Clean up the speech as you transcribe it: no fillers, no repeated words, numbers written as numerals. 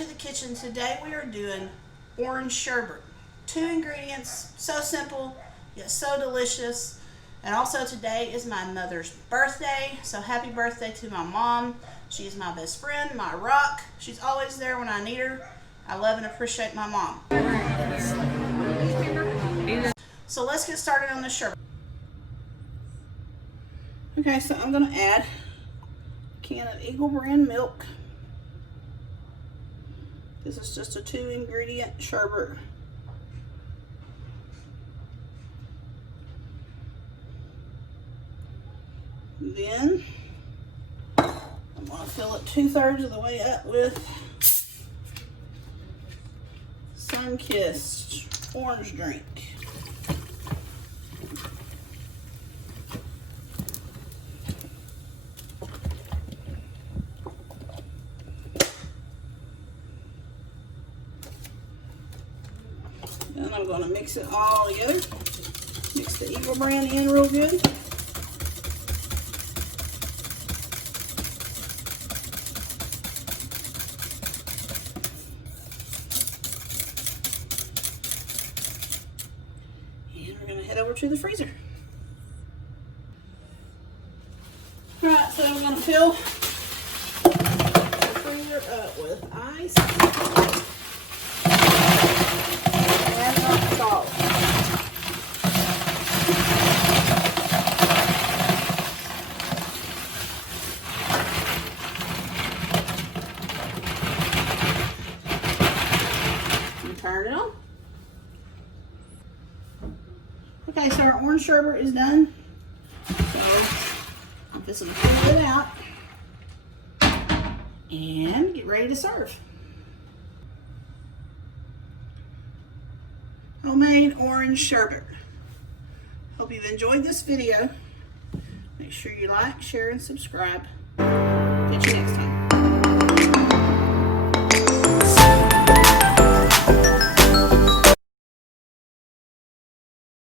to the kitchen. Today we are doing orange sherbet. 2 ingredients, so simple yet so delicious. And also today is my mother's birthday, so happy birthday to my mom. She is my best friend, my rock. She's always there when I need her. I love and appreciate my mom. So let's get started on the sherbet. Okay, so I'm going to add a can of Eagle brand milk. This is just a 2 ingredient sherbet. Then I'm going to fill it 2/3 of the way up with sun-kissed orange drink. Then I'm going to mix it all together. Mix the Eagle brand in real good. And we're going to head over to the freezer. Alright, so I'm going to fill the freezer up with ice. Salt. And turn it on. Okay, so our orange sherbet is done. So I'm just going to pull it out and get ready to serve. Homemade orange sherbet. Hope you've enjoyed this video. Make sure you like, share, and subscribe. Catch you next time.